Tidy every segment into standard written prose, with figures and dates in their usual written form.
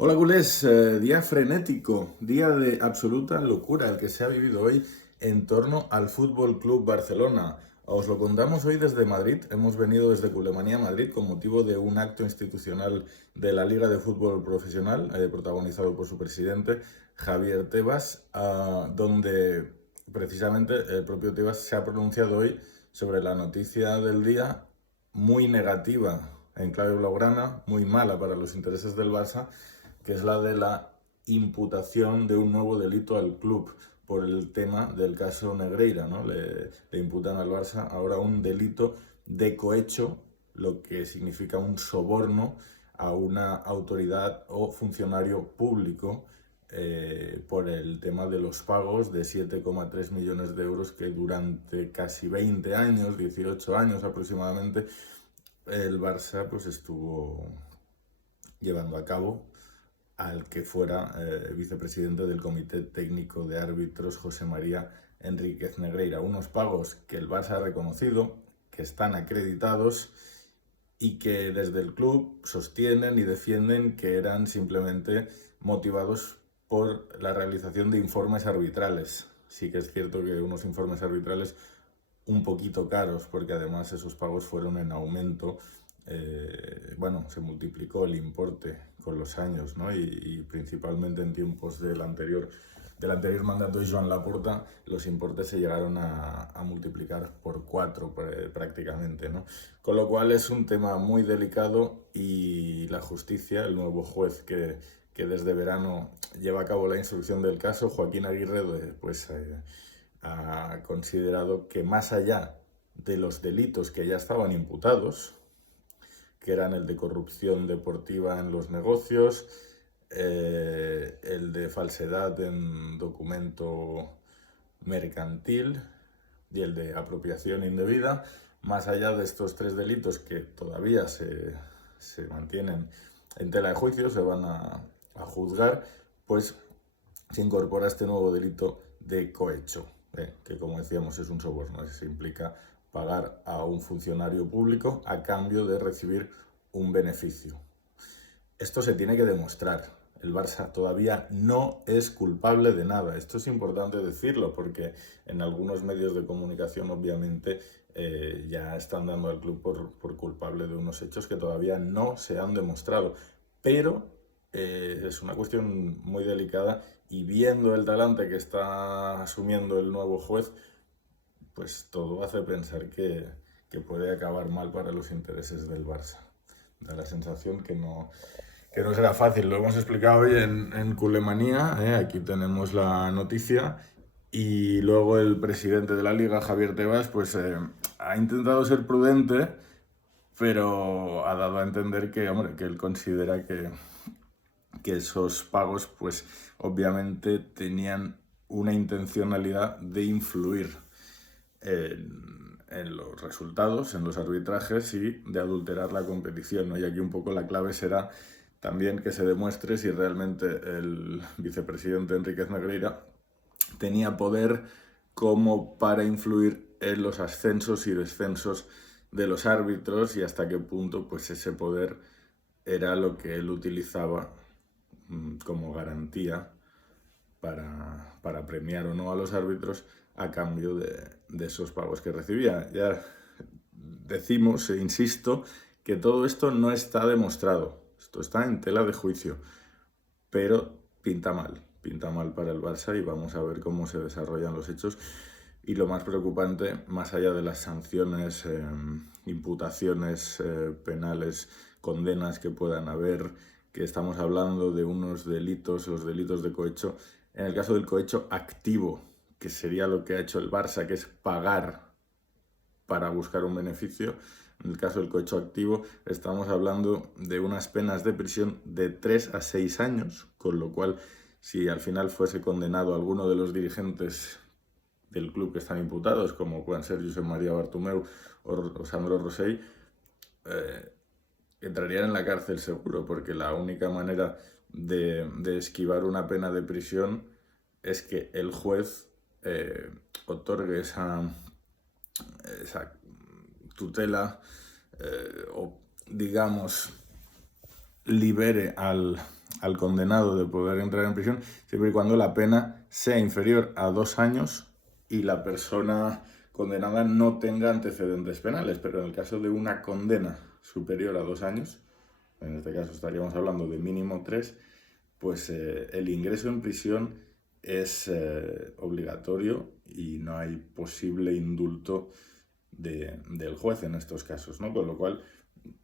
Hola culés, día frenético, día de absoluta locura el que se ha vivido hoy en torno al Fútbol Club Barcelona. Os lo contamos hoy desde Madrid, hemos venido desde Culemanía, Madrid, con motivo de un acto institucional de la Liga de Fútbol Profesional, protagonizado por su presidente, Javier Tebas, donde precisamente el propio Tebas se ha pronunciado hoy sobre la noticia del día, muy negativa en clave blaugrana, muy mala para los intereses del Barça, que es la de la imputación de un nuevo delito al club por el tema del caso Negreira, ¿no? Le imputan al Barça ahora un delito de cohecho, lo que significa un soborno a una autoridad o funcionario público por el tema de los pagos de 7,3 millones de euros que durante casi 20 años, 18 años aproximadamente, el Barça pues estuvo llevando a cabo al que fuera vicepresidente del Comité Técnico de Árbitros, José María Enríquez Negreira. Unos pagos que el Barça ha reconocido, que están acreditados y que desde el club sostienen y defienden que eran simplemente motivados por la realización de informes arbitrales. Sí que es cierto que unos informes arbitrales un poquito caros, porque además esos pagos fueron en aumento. Se multiplicó el importe con los años, ¿no? Y principalmente en tiempos del anterior mandato de Joan Laporta, los importes se llegaron a multiplicar por 4 prácticamente, ¿no? Con lo cual es un tema muy delicado y la justicia, el nuevo juez que desde verano lleva a cabo la instrucción del caso, Joaquín Aguirre, ha considerado que más allá de los delitos que ya estaban imputados, que eran el de corrupción deportiva en los negocios, el de falsedad en documento mercantil y el de apropiación indebida, más allá de estos 3 delitos que todavía se mantienen en tela de juicio, se van a juzgar, pues se incorpora este nuevo delito de cohecho, que como decíamos es un soborno, se implica pagar a un funcionario público a cambio de recibir un beneficio. Esto se tiene que demostrar. El Barça todavía no es culpable de nada. Esto es importante decirlo porque en algunos medios de comunicación obviamente ya están dando al club por culpable de unos hechos que todavía no se han demostrado. Pero es una cuestión muy delicada y viendo el talante que está asumiendo el nuevo juez, pues todo hace pensar que puede acabar mal para los intereses del Barça. Da la sensación que no será fácil. Lo hemos explicado hoy en Culemanía, aquí tenemos la noticia. Y luego el presidente de la liga, Javier Tebas, pues ha intentado ser prudente, pero ha dado a entender que, hombre, que él considera que esos pagos, pues obviamente tenían una intencionalidad de influir en los resultados, en los arbitrajes y de adulterar la competición, ¿no? Y aquí un poco la clave será también que se demuestre si realmente el vicepresidente Enríquez Negreira tenía poder como para influir en los ascensos y descensos de los árbitros y hasta qué punto pues ese poder era lo que él utilizaba como garantía para premiar o no a los árbitros a cambio de esos pagos que recibía. Ya decimos, e insisto, que todo esto no está demostrado. Esto está en tela de juicio, pero pinta mal para el Barça y vamos a ver cómo se desarrollan los hechos. Y lo más preocupante, más allá de las sanciones, imputaciones penales, condenas que puedan haber, que estamos hablando de unos delitos, los delitos de cohecho. En el caso del cohecho activo, que sería lo que ha hecho el Barça, que es pagar para buscar un beneficio, en el caso del cohecho activo estamos hablando de unas penas de prisión de 3 a 6 años, con lo cual si al final fuese condenado alguno de los dirigentes del club que están imputados, como puedan ser Josep María Bartomeu o Sandro Rosell, entrarían en la cárcel seguro, porque la única manera de esquivar una pena de prisión es que el juez otorgue esa tutela o, digamos, libere al condenado de poder entrar en prisión siempre y cuando la pena sea inferior a 2 años y la persona condenada no tenga antecedentes penales. Pero en el caso de una condena superior a 2 años, en este caso estaríamos hablando de mínimo 3, pues el ingreso en prisión es obligatorio y no hay posible indulto del juez en estos casos, ¿no? Con lo cual,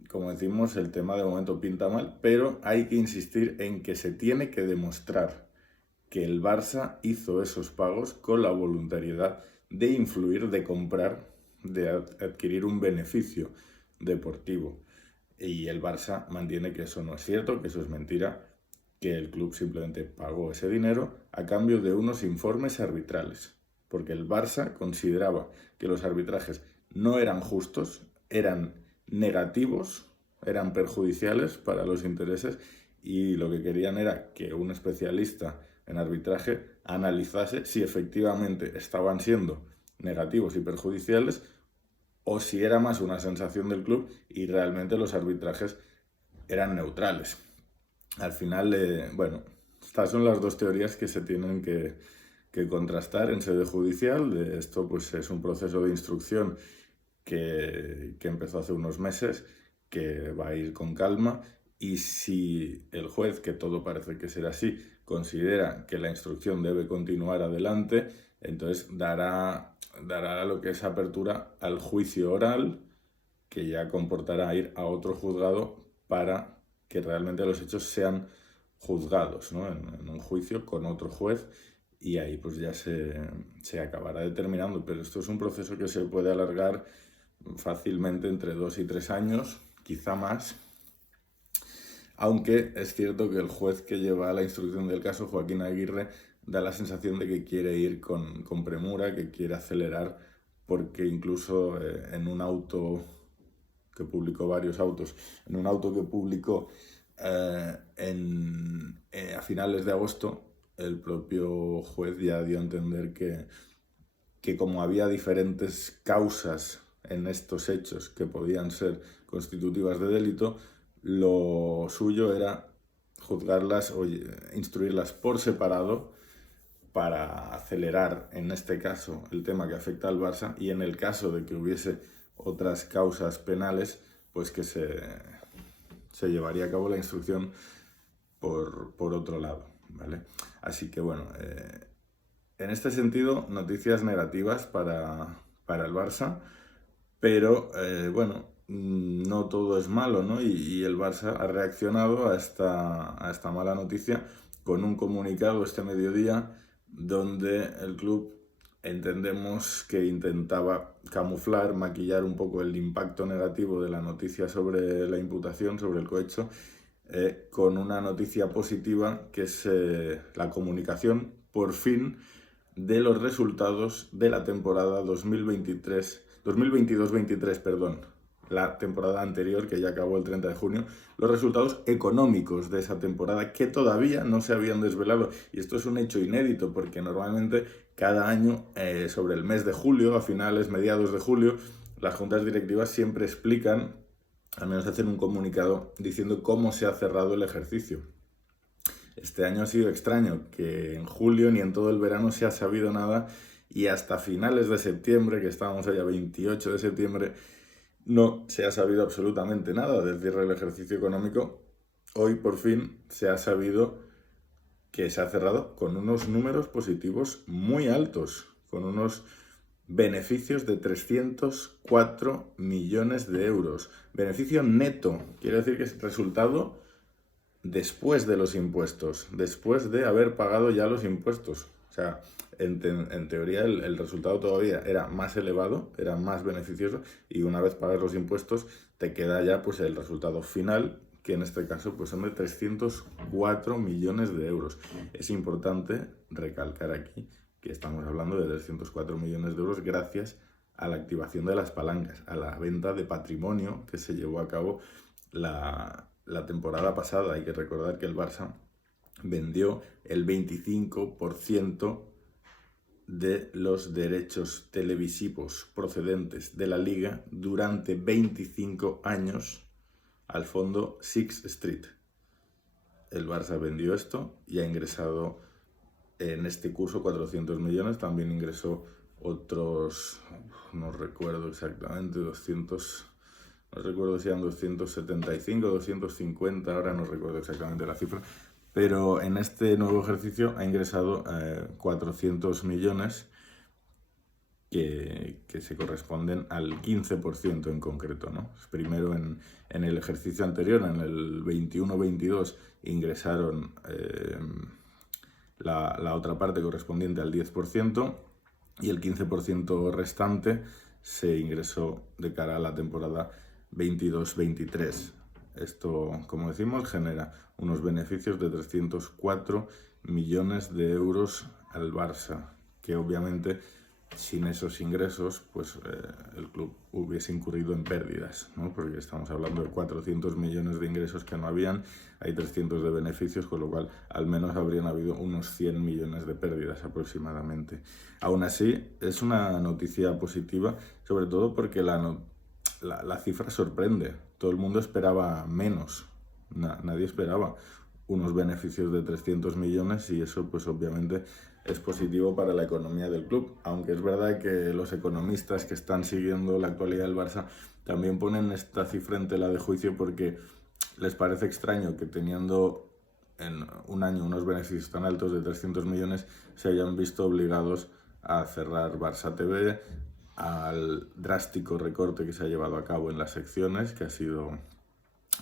como decimos, el tema de momento pinta mal, pero hay que insistir en que se tiene que demostrar que el Barça hizo esos pagos con la voluntariedad de influir, de comprar, de adquirir un beneficio deportivo. Y el Barça mantiene que eso no es cierto, que eso es mentira, que el club simplemente pagó ese dinero a cambio de unos informes arbitrales, porque el Barça consideraba que los arbitrajes no eran justos, eran negativos, eran perjudiciales para los intereses y lo que querían era que un especialista en arbitraje analizase si efectivamente estaban siendo negativos y perjudiciales o si era más una sensación del club y realmente los arbitrajes eran neutrales. Al final, bueno, estas son las dos teorías que se tienen que contrastar en sede judicial. Esto pues es un proceso de instrucción que empezó hace unos meses, que va a ir con calma, y si el juez, que todo parece que será así, considera que la instrucción debe continuar adelante, entonces dará lo que es apertura al juicio oral, que ya comportará ir a otro juzgado para que realmente los hechos sean juzgados, ¿no? En un juicio con otro juez, y ahí pues ya se acabará determinando, pero esto es un proceso que se puede alargar fácilmente entre 2 y 3 años, quizá más, aunque es cierto que el juez que lleva la instrucción del caso, Joaquín Aguirre, da la sensación de que quiere ir con premura, que quiere acelerar, porque incluso en un auto que publicó, varios autos, en un auto que publicó a finales de agosto, el propio juez ya dio a entender que como había diferentes causas en estos hechos que podían ser constitutivas de delito, lo suyo era juzgarlas o instruirlas por separado para acelerar, en este caso, el tema que afecta al Barça, y en el caso de que hubiese otras causas penales, pues que se llevaría a cabo la instrucción por otro lado, ¿vale? Así que bueno, en este sentido, noticias negativas para el Barça, pero bueno, no todo es malo, ¿no? Y el Barça ha reaccionado a esta mala noticia con un comunicado este mediodía donde el club entendemos que intentaba camuflar, maquillar un poco el impacto negativo de la noticia sobre la imputación, sobre el cohecho, con una noticia positiva que es la comunicación, por fin, de los resultados de la temporada 2022-23, perdón, la temporada anterior, que ya acabó el 30 de junio, los resultados económicos de esa temporada que todavía no se habían desvelado. Y esto es un hecho inédito porque normalmente cada año, sobre el mes de julio, a finales, mediados de julio, las juntas directivas siempre explican, al menos hacen un comunicado diciendo cómo se ha cerrado el ejercicio. Este año ha sido extraño, que en julio ni en todo el verano se ha sabido nada y hasta finales de septiembre, que estábamos allá 28 de septiembre, no se ha sabido absolutamente nada del cierre del ejercicio económico. Hoy por fin se ha sabido que se ha cerrado con unos números positivos muy altos, con unos beneficios de 304 millones de euros. Beneficio neto, quiere decir que es resultado después de los impuestos, después de haber pagado ya los impuestos. O sea, en teoría el resultado todavía era más elevado, era más beneficioso, y una vez pagas los impuestos te queda ya pues el resultado final, que en este caso pues son de 304 millones de euros. Es importante recalcar aquí que estamos hablando de 304 millones de euros gracias a la activación de las palancas, a la venta de patrimonio que se llevó a cabo la temporada pasada. Hay que recordar que el Barça vendió el 25% de los derechos televisivos procedentes de la liga durante 25 años al fondo Sixth Street. el Barça vendió esto y ha ingresado en este curso 400 millones, también ingresó otros, no recuerdo exactamente, 200, no recuerdo si eran 275 o 250, ahora no recuerdo exactamente la cifra, pero en este nuevo ejercicio ha ingresado 400 millones que se corresponden al 15% en concreto, ¿no? Primero en el ejercicio anterior, en el 21-22, ingresaron la otra parte correspondiente al 10% y el 15% restante se ingresó de cara a la temporada 22-23. Esto, como decimos, genera unos beneficios de 304 millones de euros al Barça, que obviamente sin esos ingresos pues el club hubiese incurrido en pérdidas, ¿no? Porque estamos hablando de 400 millones de ingresos que no habían, hay 300 de beneficios, con lo cual al menos habrían habido unos 100 millones de pérdidas aproximadamente. Aún así, es una noticia positiva, sobre todo porque la cifra sorprende. Todo el mundo esperaba menos, nadie esperaba unos beneficios de 300 millones y eso pues obviamente es positivo para la economía del club, aunque es verdad que los economistas que están siguiendo la actualidad del Barça también ponen esta cifra en tela de juicio porque les parece extraño que teniendo en un año unos beneficios tan altos de 300 millones se hayan visto obligados a cerrar Barça TV, al drástico recorte que se ha llevado a cabo en las secciones, que ha sido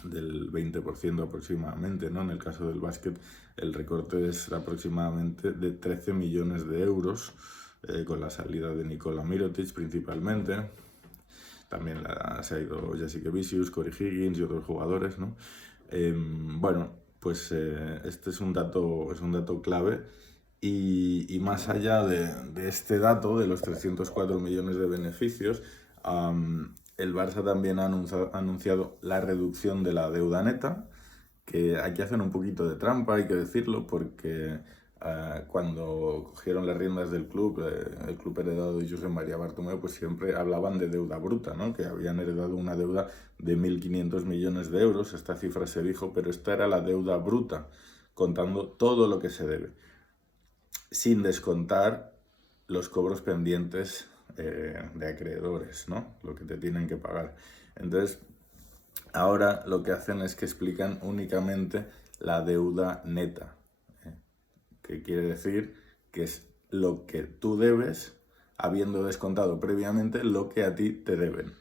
del 20% aproximadamente, ¿no? En el caso del básquet el recorte es aproximadamente de 13 millones de euros, con la salida de Nikola Mirotic principalmente. También se ha ido Jessica Vicious, Corey Higgins y otros jugadores, ¿no? Bueno, pues este es un dato clave y más allá de este dato de los 304 millones de beneficios, el Barça también ha anunciado la reducción de la deuda neta, que aquí hacen un poquito de trampa, hay que decirlo, porque cuando cogieron las riendas del club, el club heredado de Josep María Bartomeu, pues siempre hablaban de deuda bruta, ¿no? Que habían heredado una deuda de 1.500 millones de euros, esta cifra se dijo, pero esta era la deuda bruta, contando todo lo que se debe, sin descontar los cobros pendientes de acreedores, ¿no? Lo que te tienen que pagar. Entonces, ahora lo que hacen es que explican únicamente la deuda neta, que quiere decir que es lo que tú debes habiendo descontado previamente lo que a ti te deben,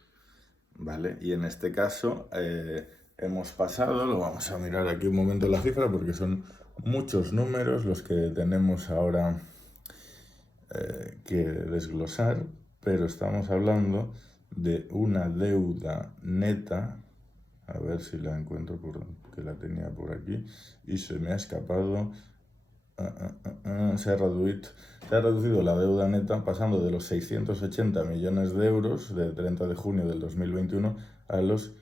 ¿vale? Y en este caso hemos pasado, lo vamos a mirar aquí un momento la cifra porque son muchos números los que tenemos ahora que desglosar, pero estamos hablando de una deuda neta, a ver si la encuentro porque la tenía por aquí y se me ha escapado. Se ha reducido la deuda neta pasando de los 680 millones de euros de 30 de junio del 2021 a los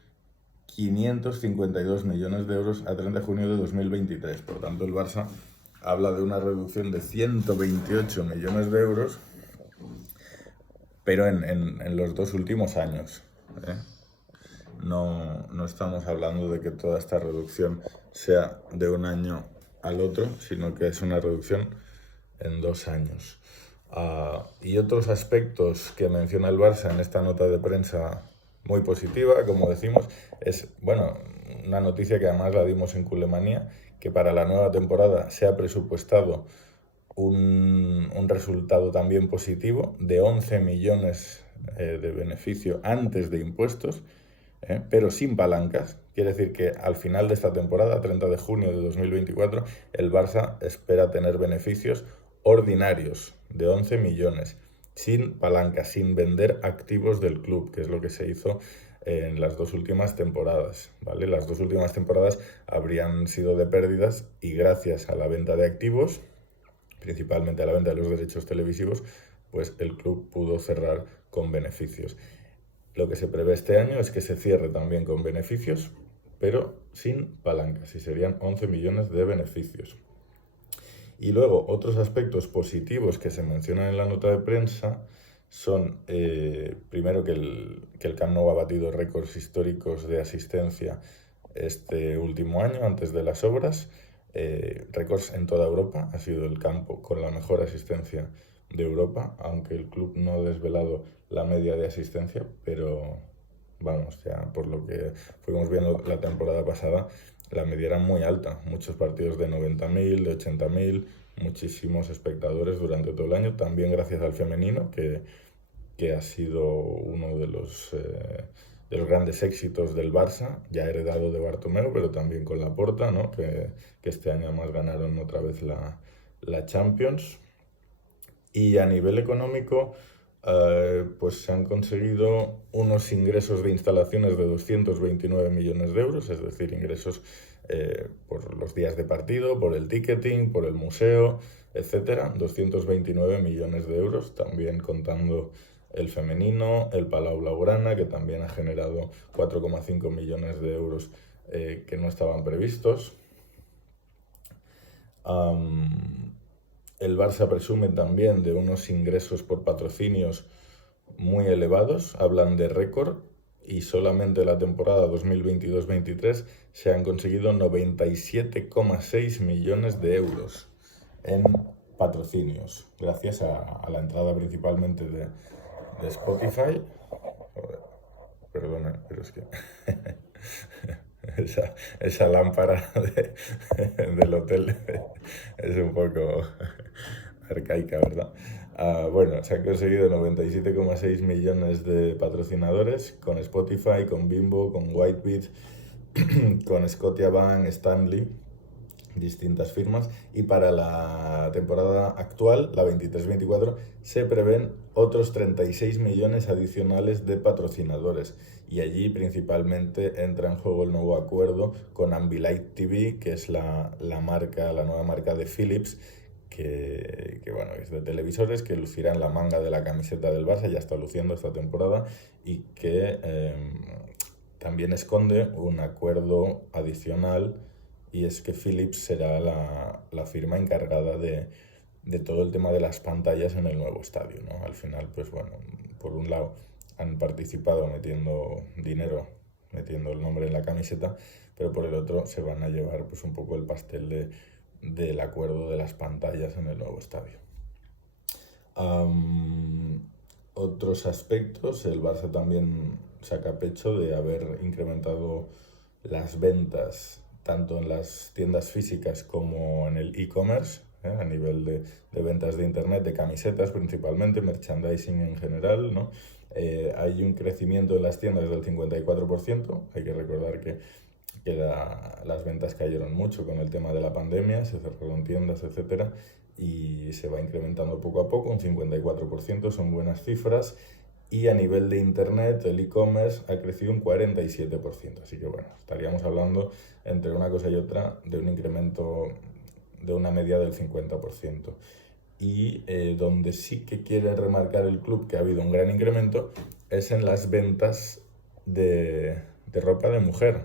552 millones de euros a 30 de junio de 2023. Por tanto, el Barça habla de una reducción de 128 millones de euros, pero en los 2 últimos años, ¿eh? No estamos hablando de que toda esta reducción sea de un año al otro, sino que es una reducción en 2 años. Y otros aspectos que menciona el Barça en esta nota de prensa muy positiva, como decimos, es, bueno, una noticia que además la dimos en Culemanía, que para la nueva temporada se ha presupuestado un resultado también positivo de 11 millones de beneficio antes de impuestos, pero sin palancas. Quiere decir que al final de esta temporada, 30 de junio de 2024, el Barça espera tener beneficios ordinarios de 11 millones, sin palancas, sin vender activos del club, que es lo que se hizo en las 2 últimas temporadas, ¿vale? Las 2 últimas temporadas habrían sido de pérdidas y gracias a la venta de activos, principalmente a la venta de los derechos televisivos, pues el club pudo cerrar con beneficios. Lo que se prevé este año es que se cierre también con beneficios, pero sin palancas, y serían 11 millones de beneficios. Y luego, otros aspectos positivos que se mencionan en la nota de prensa son, primero, que el Camp Nou ha batido récords históricos de asistencia este último año, antes de las obras. récords en toda Europa. Ha sido el campo con la mejor asistencia de Europa, aunque el club no ha desvelado la media de asistencia, pero vamos, ya por lo que fuimos viendo la temporada pasada, la media era muy alta, muchos partidos de 90.000, de 80.000, muchísimos espectadores durante todo el año, también gracias al femenino, que ha sido uno de los grandes éxitos del Barça, ya heredado de Bartomeu, pero también con Laporta, ¿no? Que este año además ganaron otra vez la Champions. Y a nivel económico, pues se han conseguido unos ingresos de instalaciones de 229 millones de euros, es decir, ingresos por los días de partido, por el ticketing, por el museo, etcétera. 229 millones de euros, también contando el femenino, el Palau Blaugrana, que también ha generado 4,5 millones de euros que no estaban previstos. El Barça presume también de unos ingresos por patrocinios muy elevados, hablan de récord, y solamente la temporada 2022-23 se han conseguido 97,6 millones de euros en patrocinios, gracias a la entrada principalmente de Spotify. Joder, perdona, pero es que esa lámpara del hotel es un poco arcaica, ¿verdad? Bueno, se han conseguido 97,6 millones de patrocinadores con Spotify, con Bimbo, con Whitebit, con Scotiabank, Stanley, distintas firmas, y para la temporada actual, la 23-24, se prevén otros 36 millones adicionales de patrocinadores, y allí principalmente entra en juego el nuevo acuerdo con Ambilight TV, que es la nueva marca de Philips, bueno, es de televisores, que lucirá en la manga de la camiseta del Barça, ya está luciendo esta temporada, y que también esconde un acuerdo adicional, y es que Philips será la firma encargada de todo el tema de las pantallas en el nuevo estadio, ¿no? Al final, pues bueno, por un lado han participado metiendo dinero, metiendo el nombre en la camiseta, pero por el otro se van a llevar pues un poco el pastel del acuerdo de las pantallas en el nuevo estadio. Otros aspectos, el Barça también saca pecho de haber incrementado las ventas tanto en las tiendas físicas como en el e-commerce, a nivel de ventas de internet, de camisetas principalmente, merchandising en general, ¿no? Hay un crecimiento en las tiendas del 54%, hay que recordar que las ventas cayeron mucho con el tema de la pandemia, se cerraron tiendas, etcétera, y se va incrementando poco a poco, un 54%, son buenas cifras, y a nivel de internet, el e-commerce ha crecido un 47%, así que bueno, estaríamos hablando entre una cosa y otra de un incremento de una media del 50%. Y donde sí que quiere remarcar el club que ha habido un gran incremento es en las ventas de ropa de mujer,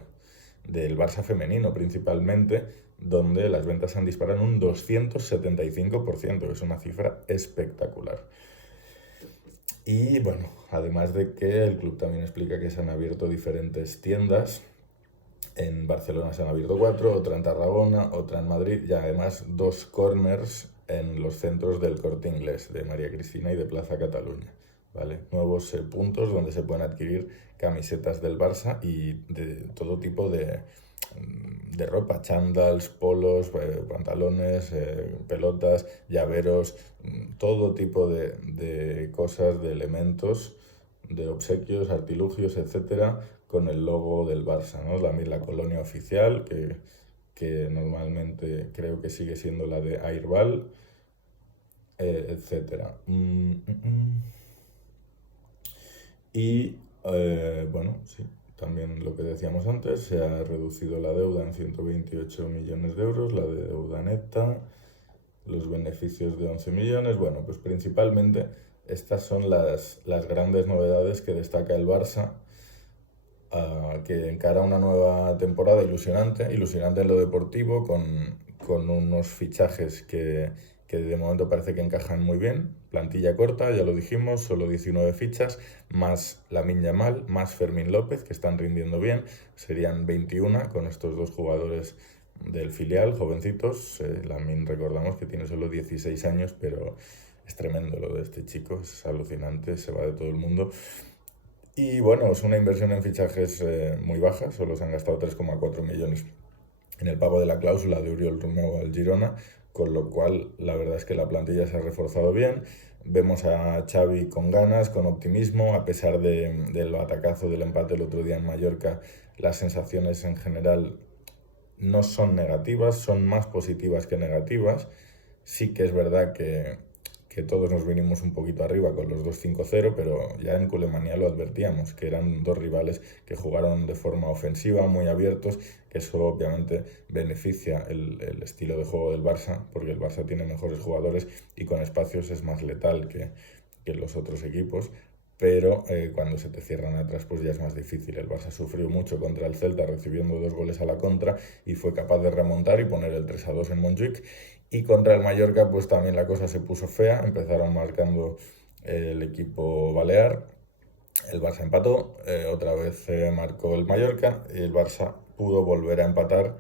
del Barça femenino principalmente, donde las ventas se han disparado en un 275%, que es una cifra espectacular. Y bueno, además de que el club también explica que se han abierto diferentes tiendas. En Barcelona se han abierto 4, otra en Tarragona, otra en Madrid, y además 2 corners en los centros del Corte Inglés, de María Cristina y de Plaza Cataluña, ¿vale? Nuevos puntos donde se pueden adquirir camisetas del Barça y de todo tipo de ropa, chándals, polos, pantalones, pelotas, llaveros, todo tipo de cosas, de elementos, de obsequios, artilugios, etcétera, con el logo del Barça, ¿no? La colonia oficial, que normalmente creo que sigue siendo la de Airball, etcétera. Y bueno, sí, también lo que decíamos antes, se ha reducido la deuda en 128 millones de euros, la deuda neta, los beneficios de 11 millones. Bueno, pues principalmente estas son las grandes novedades que destaca el Barça, que encara una nueva temporada ilusionante en lo deportivo, con unos fichajes que de momento parece que encajan muy bien. Plantilla corta, ya lo dijimos, solo 19 fichas, más Lamine Yamal, más Fermín López, que están rindiendo bien, serían 21 con estos dos jugadores del filial, jovencitos. Lamine, recordamos que tiene solo 16 años, pero es tremendo lo de este chico, es alucinante, se va de todo el mundo. Y bueno, es una inversión en fichajes muy baja, solo se han gastado 3,4 millones en el pago de la cláusula de Oriol Romeu al Girona, con lo cual la verdad es que la plantilla se ha reforzado bien. Vemos a Xavi con ganas, con optimismo, a pesar del atacazo del empate el otro día en Mallorca, las sensaciones en general no son negativas, son más positivas que negativas. Sí que es verdad que todos nos vinimos un poquito arriba con los 2-5-0, pero ya en Culemania lo advertíamos, que eran dos rivales que jugaron de forma ofensiva, muy abiertos, que eso obviamente beneficia el estilo de juego del Barça, porque el Barça tiene mejores jugadores y con espacios es más letal que los otros equipos. Pero cuando se te cierran atrás pues ya es más difícil. El Barça sufrió mucho contra el Celta recibiendo 2 goles a la contra y fue capaz de remontar y poner el 3-2 en Montjuic. Y contra el Mallorca pues también la cosa se puso fea, empezaron marcando el equipo balear, el Barça empató, otra vez marcó el Mallorca y el Barça pudo volver a empatar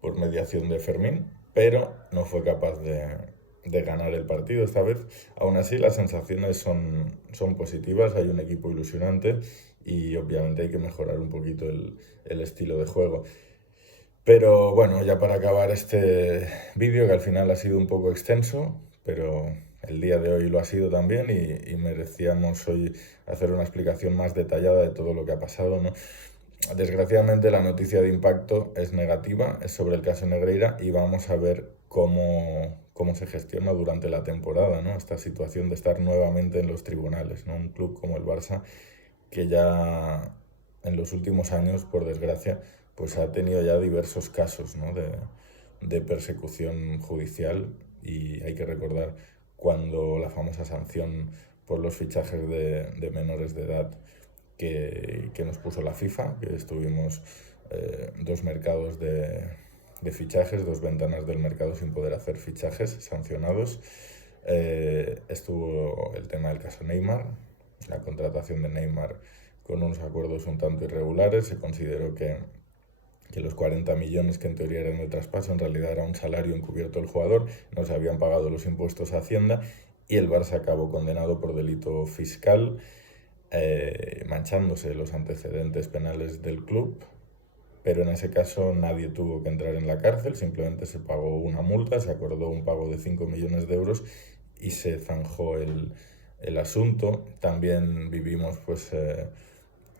por mediación de Fermín, pero no fue capaz de ganar el partido esta vez. Aún así, las sensaciones son positivas, hay un equipo ilusionante y obviamente hay que mejorar un poquito el estilo de juego. Pero bueno, ya para acabar este vídeo, que al final ha sido un poco extenso, pero el día de hoy lo ha sido también y merecíamos hoy hacer una explicación más detallada de todo lo que ha pasado, ¿no? Desgraciadamente la noticia de impacto es negativa, es sobre el caso Negreira y vamos a ver cómo se gestiona durante la temporada, ¿no? Esta situación de estar nuevamente en los tribunales, ¿no? Un club como el Barça que ya en los últimos años, por desgracia, pues ha tenido ya diversos casos, ¿no? de persecución judicial y hay que recordar cuando la famosa sanción por los fichajes de menores de edad que nos puso la FIFA, que estuvimos 2 mercados de fichajes, 2 ventanas del mercado sin poder hacer fichajes sancionados. Estuvo el tema del caso Neymar, la contratación de Neymar con unos acuerdos un tanto irregulares. Se consideró que los 40 millones que en teoría eran de traspaso en realidad era un salario encubierto del jugador, no se habían pagado los impuestos a Hacienda y el Barça acabó condenado por delito fiscal, manchándose los antecedentes penales del club. Pero en ese caso nadie tuvo que entrar en la cárcel, simplemente se pagó una multa, se acordó un pago de 5 millones de euros y se zanjó el asunto. También vivimos pues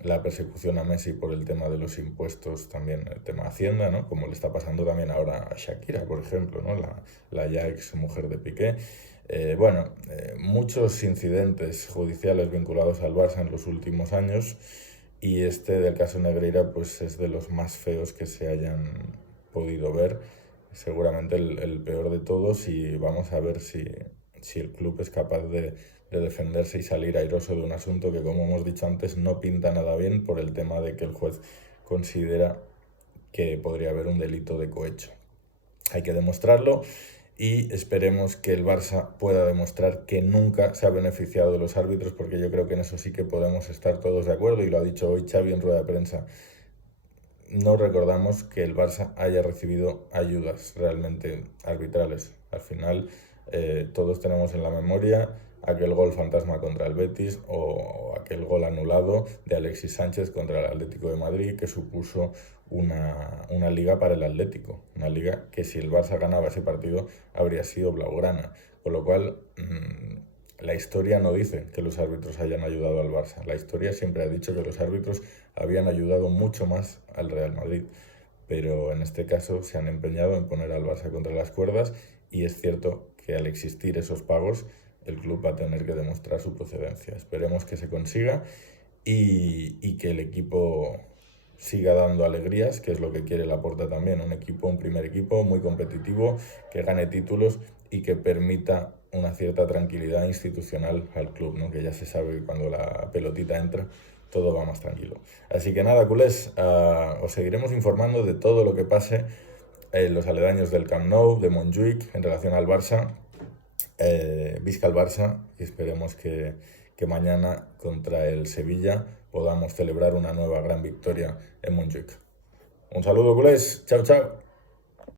la persecución a Messi por el tema de los impuestos, también el tema Hacienda, ¿no? Como le está pasando también ahora a Shakira, por ejemplo, ¿no? La ya ex mujer de Piqué. Muchos incidentes judiciales vinculados al Barça en los últimos años y este del caso Negreira pues es de los más feos que se hayan podido ver, seguramente el peor de todos y vamos a ver si el club es capaz de defenderse y salir airoso de un asunto que, como hemos dicho antes, no pinta nada bien por el tema de que el juez considera que podría haber un delito de cohecho. Hay que demostrarlo y esperemos que el Barça pueda demostrar que nunca se ha beneficiado de los árbitros, porque yo creo que en eso sí que podemos estar todos de acuerdo y lo ha dicho hoy Xavi en rueda de prensa. No recordamos que el Barça haya recibido ayudas realmente arbitrales. Al final todos tenemos en la memoria aquel gol fantasma contra el Betis o aquel gol anulado de Alexis Sánchez contra el Atlético de Madrid que supuso una liga para el Atlético, una liga que si el Barça ganaba ese partido habría sido blaugrana, con lo cual la historia no dice que los árbitros hayan ayudado al Barça, la historia siempre ha dicho que los árbitros habían ayudado mucho más al Real Madrid, pero en este caso se han empeñado en poner al Barça contra las cuerdas y es cierto que al existir esos pagos el club va a tener que demostrar su procedencia. Esperemos que se consiga y que el equipo siga dando alegrías, que es lo que quiere Laporta también, un primer equipo muy competitivo, que gane títulos y que permita una cierta tranquilidad institucional al club, ¿no? Que ya se sabe que cuando la pelotita entra todo va más tranquilo. Así que nada, culés, os seguiremos informando de todo lo que pase en los aledaños del Camp Nou, de Montjuic, en relación al Barça. Visca el Barça y esperemos que mañana contra el Sevilla podamos celebrar una nueva gran victoria en Montjuic. Un saludo, culés. Chao, chao.